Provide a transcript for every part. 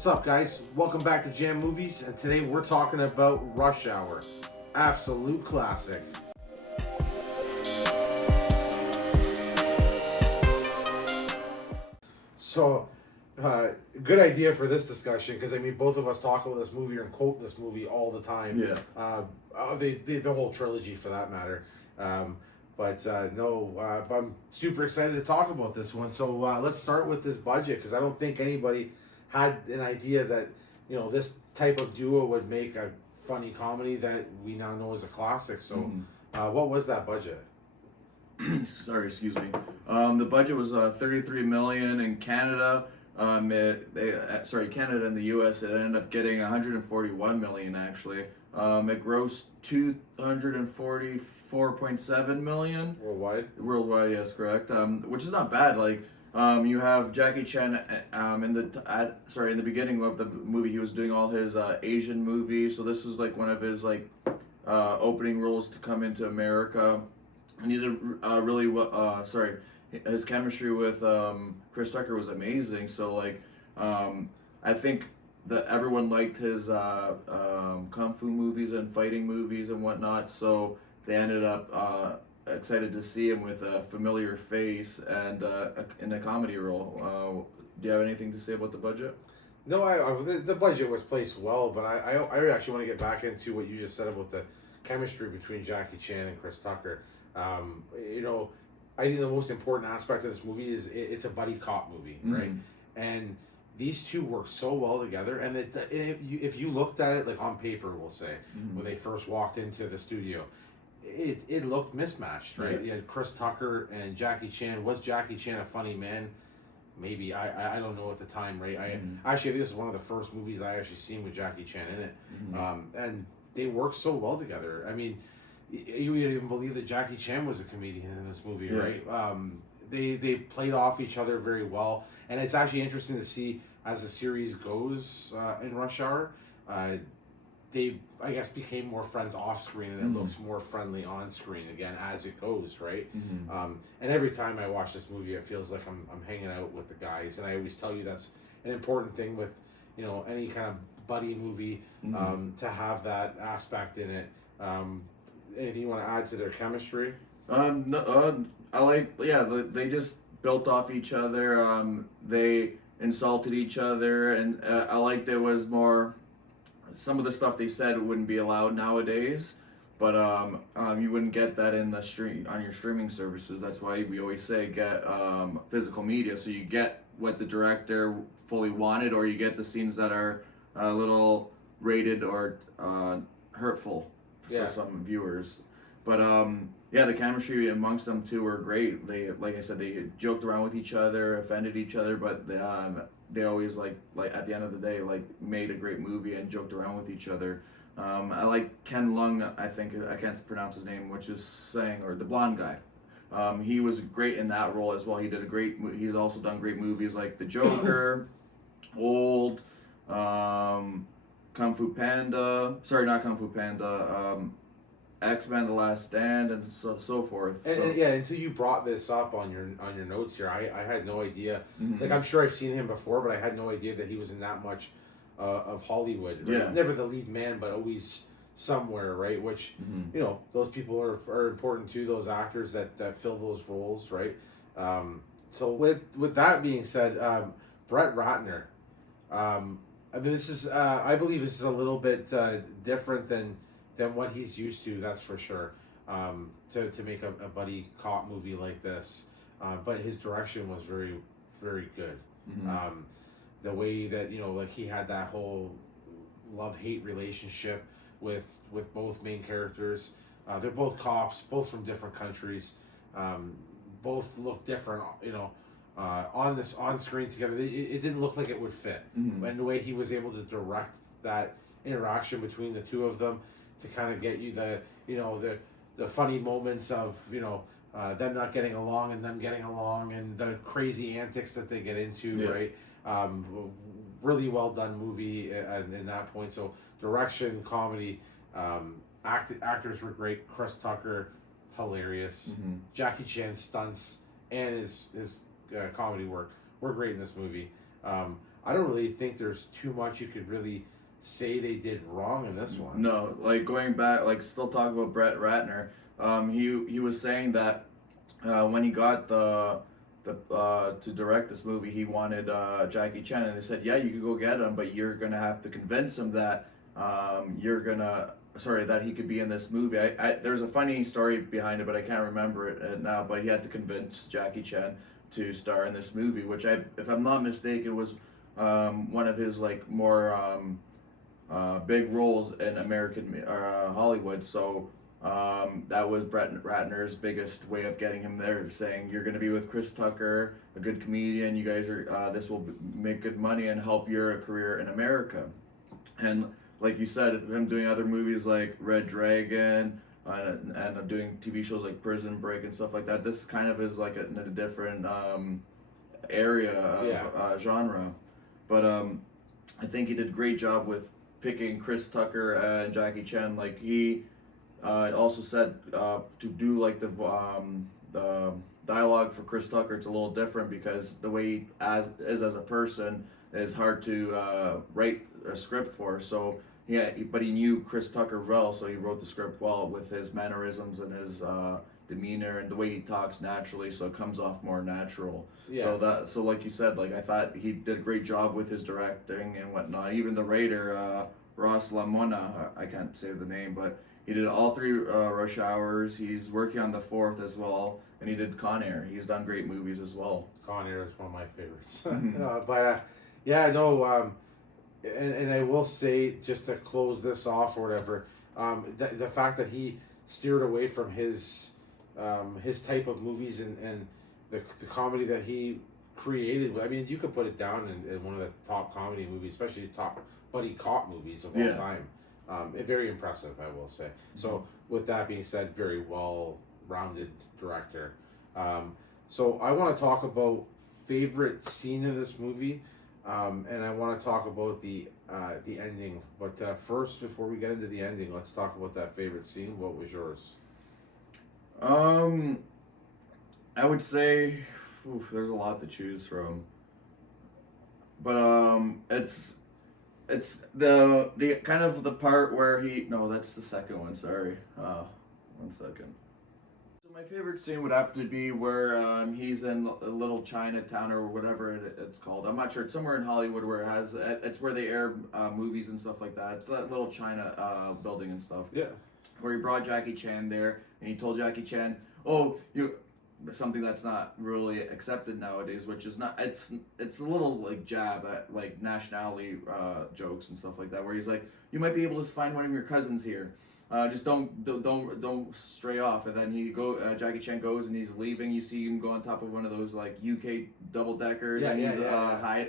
What's up, guys? Welcome back to Jam Movies, and today we're talking about Rush Hour. Absolute classic. So, good idea for this discussion, because I mean, both of us talk about this movie and quote this movie all the time. Yeah. The whole trilogy, for that matter. But I'm super excited to talk about this one. So let's start with this budget, because I don't think anybody had an idea that this type of duo would make a funny comedy that we now know as a classic. So, what was that budget? Sorry, excuse me. The budget was $33 million in Canada. Canada and the U.S. It ended up getting $141 million actually. It grossed $244.7 million. Worldwide? Worldwide, yes, correct. Which is not bad. Like, you have Jackie Chan in the beginning of the movie, he was doing all his Asian movies. So this was like one of his opening roles to come into America. And he did really well. His chemistry with Chris Tucker was amazing. So I think that everyone liked his kung fu movies and fighting movies and whatnot. So they ended up excited to see him with a familiar face and in a comedy role. Do you have anything to say about the budget? No, the budget was placed well, but I actually want to get back into what you just said about the chemistry between Jackie Chan and Chris Tucker. I think the most important aspect of this movie is it's a buddy cop movie, right? And these two work so well together. And if you looked at it like on paper, we'll say, when they first walked into the studio, it looked mismatched, right? You had Chris Tucker and Jackie Chan. Was Jackie Chan a funny man? Maybe. I don't know at the time, right? Actually, this is one of the first movies I actually seen with Jackie Chan in it. And they work so well together. I mean, you would even believe that Jackie Chan was a comedian in this movie, right? They played off each other very well. And it's actually interesting to see as the series goes in Rush Hour, they, I guess, became more friends off screen, and it looks more friendly on screen again as it goes, right? And every time I watch this movie, it feels like I'm hanging out with the guys. And I always tell you that's an important thing with any kind of buddy movie, to have that aspect in it. Anything you want to add to their chemistry? They just built off each other. They insulted each other, and I like there was more. Some of the stuff they said wouldn't be allowed nowadays, but you wouldn't get that in the on your streaming services. That's why we always say get physical media, so you get what the director fully wanted, or you get the scenes that are a little rated or hurtful for some viewers. But the chemistry amongst them two were great. They, like I said, they joked around with each other, offended each other, but they always like at the end of the day made a great movie and joked around with each other. I like Ken Lung. I think I can't pronounce his name, which is the blonde guy. He was great in that role as well. He's also done great movies like The Joker, Old, Kung Fu Panda. Sorry, not Kung Fu Panda. X-Men: The Last Stand, and so forth. And until you brought this up on your notes here, I had no idea. Like, I'm sure I've seen him before, but I had no idea that he was in that much of Hollywood. Right? Never the lead man, but always somewhere, right? Which those people are important too. Those actors that fill those roles, right? So with that being said, Brett Ratner. I mean, this is I believe this is a little bit different than what he's used to, that's for sure, to make a buddy cop movie like this. But his direction was very, very good. The way that, he had that whole love-hate relationship with both main characters. They're both cops, both from different countries. Both look different, on screen together. It didn't look like it would fit. And the way he was able to direct that interaction between the two of them, to kind of get you the funny moments of them not getting along and them getting along, and the crazy antics that they get into, right? Really well done movie in that point. So direction, comedy, actors were great. Chris Tucker, hilarious. Jackie Chan's stunts and his comedy work were great in this movie. I don't really think there's too much you could really say they did wrong in this one. No, like going back, like still talking about Brett Ratner. He was saying that when he got the to direct this movie, he wanted Jackie Chan, and they said, yeah, you could go get him, but you're gonna have to convince him that that he could be in this movie. There's a funny story behind it, but I can't remember it now. But he had to convince Jackie Chan to star in this movie, which if I'm not mistaken, was one of his like more big roles in American Hollywood. So that was Brett Ratner's biggest way of getting him there, saying you're going to be with Chris Tucker, a good comedian. You guys are this will make good money and help your career in America. And like you said, him doing other movies like Red Dragon and doing TV shows like Prison Break and stuff like that. This kind of is like in a different area of genre. But I think he did a great job with picking Chris Tucker and Jackie Chan. Like he also said to do like the dialogue for Chris Tucker, it's a little different because the way he as a person is hard to write a script for. So yeah, but he knew Chris Tucker well, so he wrote the script well with his mannerisms and his demeanor and the way he talks naturally, so it comes off more natural. Yeah. So like you said, like I thought he did a great job with his directing and whatnot. Even the writer Ross Lamona, I can't say the name, but he did all three Rush Hours. He's working on the fourth as well, and he did Con Air. He's done great movies as well. Con Air is one of my favorites. And I will say, just to close this off or whatever, the fact that he steered away from his type of movies and the comedy that he created. I mean, you could put it down in one of the top comedy movies, especially top buddy cop movies of all time. Very impressive, I will say. So with that being said, very well-rounded director. So I want to talk about favorite scene in this movie. And I want to talk about the ending. But first, before we get into the ending, let's talk about that favorite scene. What was yours? I would say there's a lot to choose from. But it's the kind of the part where that's the second one. Sorry, 1 second. My favorite scene would have to be where he's in a little Chinatown or whatever it's called. I'm not sure. It's somewhere in Hollywood where it's where they air movies and stuff like that. It's that little China building and stuff. Yeah. Where he brought Jackie Chan there and he told Jackie Chan, something that's not really accepted nowadays, which is not. It's a little like jab at like nationality jokes and stuff like that. Where he's like, you might be able to find one of your cousins here. Just don't stray off. And then Jackie Chan goes and he's leaving. You see him go on top of one of those like UK double deckers, and he's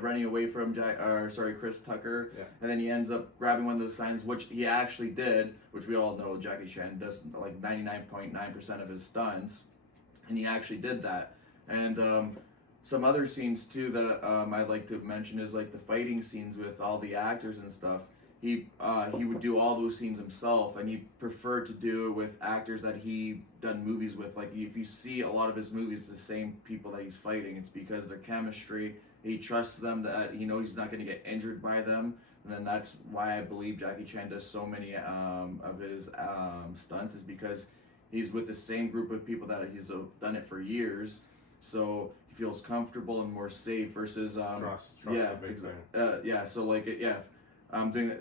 running away from Chris Tucker. Yeah. And then he ends up grabbing one of those signs, which he actually did, which we all know Jackie Chan does like 99.9% of his stunts, and he actually did that. And some other scenes too that I'd like to mention is like the fighting scenes with all the actors and stuff. He would do all those scenes himself, and he preferred to do it with actors that he done movies with. Like if you see a lot of his movies, the same people that he's fighting, it's because their chemistry. He trusts them, that he knows he's not going to get injured by them, and then that's why I believe Jackie Chan does so many of his stunts, is because he's with the same group of people that he's done it for years, so he feels comfortable and more safe versus trust. Yeah, a big thing. So like I'm doing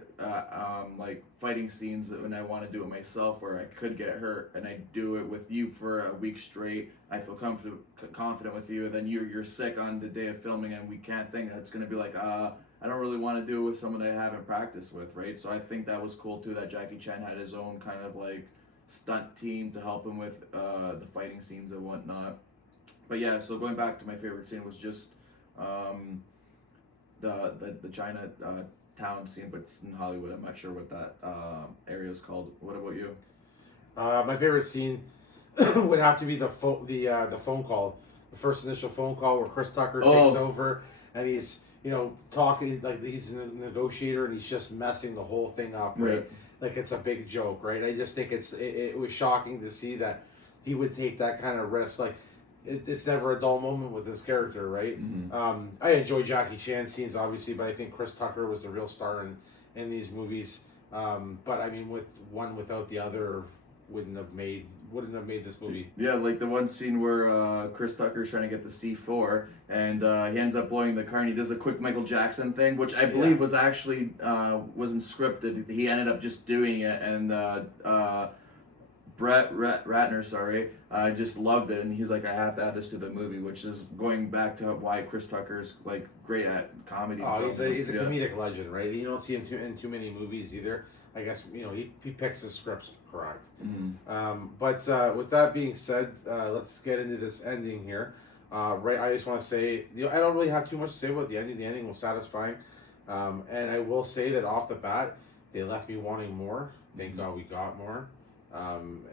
like fighting scenes when I want to do it myself, where I could get hurt, and I do it with you for a week straight. I feel confident with you, and then you're sick on the day of filming, and we can't think it's gonna be like I don't really want to do it with someone I haven't practiced with, right? So I think that was cool too, that Jackie Chan had his own kind of like stunt team to help him with the fighting scenes and whatnot. But yeah, so going back to my favorite scene was just the China town scene, but it's in Hollywood. I'm not sure what that area is called. What about you? My favorite scene would have to be the phone call, the first initial phone call where Chris Tucker takes over, and he's talking like he's a negotiator, and he's just messing the whole thing up, right? Right. Like it's a big joke, right? I just think it was shocking to see that he would take that kind of risk. Like it's never a dull moment with this character, right? I enjoy Jackie Chan scenes, obviously, but I think Chris Tucker was the real star in these movies. But I mean, with one without the other, wouldn't have made this movie. Yeah, like the one scene where Chris Tucker's trying to get the C4, and he ends up blowing the car, and he does the quick Michael Jackson thing, which I believe was actually wasn't scripted. He ended up just doing it, and Brett Ratner, just loved it, and he's like, I have to add this to the movie, which is going back to why Chris Tucker's like great at comedy. Oh, he's a comedic legend, right? You don't see him in too many movies either. I guess he picks his scripts correct. But with that being said, let's get into this ending here. Right, I just want to say, I don't really have too much to say about the ending. The ending was satisfying, and I will say that off the bat, they left me wanting more. Thank God we got more.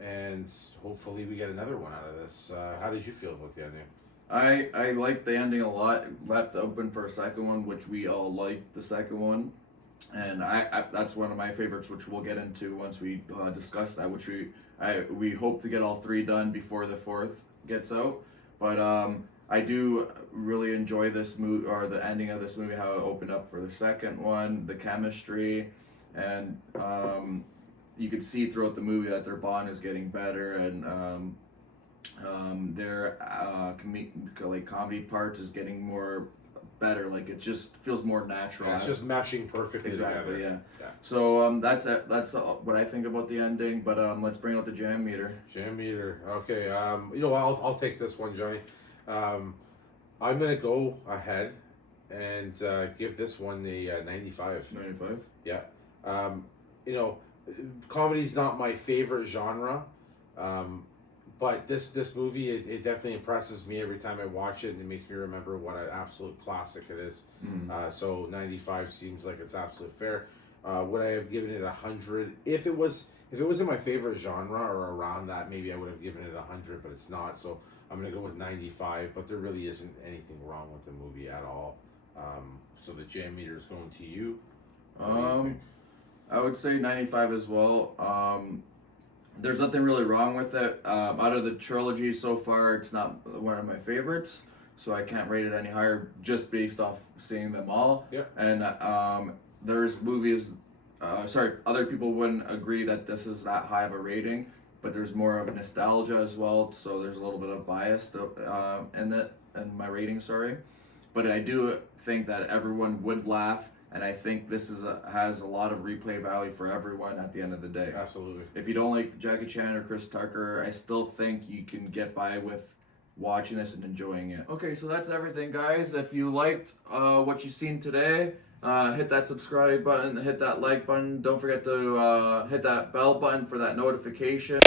And hopefully we get another one out of this. How did you feel about the ending? I liked the ending a lot. Left open for a second one, which we all liked the second one, and I that's one of my favorites, which we'll get into once we discuss that. Which we hope to get all three done before the fourth gets out. But I do really enjoy this movie, or the ending of this movie, how it opened up for the second one, the chemistry, and you could see throughout the movie that their bond is getting better, and their comedy part is getting more better. Like, it just feels more natural. Yeah, it's just meshing perfectly exactly, together. Yeah. So that's what I think about the ending. But let's bring out the jam meter. Jam meter. Okay. I'll take this one, Johnny. I'm gonna go ahead and give this one a 95. 95. Yeah. Comedy's not my favorite genre, but this movie, it definitely impresses me every time I watch it, and it makes me remember what an absolute classic it is. So 95 seems like it's absolute fair. Would I have given it 100? If it was in my favorite genre or around that, maybe I would have given it 100, but it's not. So I'm gonna go with 95. But there really isn't anything wrong with the movie at all. So the jam meter is going to you. What do you think? I would say 95 as well. There's nothing really wrong with it. Out of the trilogy so far, it's not one of my favorites, so I can't rate it any higher just based off seeing them all. Yeah. And there's movies, other people wouldn't agree that this is that high of a rating, but there's more of a nostalgia as well, so there's a little bit of bias in my rating, But I do think that everyone would laugh. And I think this has a lot of replay value for everyone at the end of the day. Absolutely. If you don't like Jackie Chan or Chris Tucker, I still think you can get by with watching this and enjoying it. Okay, so that's everything, guys. If you liked what you've seen today, hit that subscribe button, hit that like button. Don't forget to hit that bell button for that notification.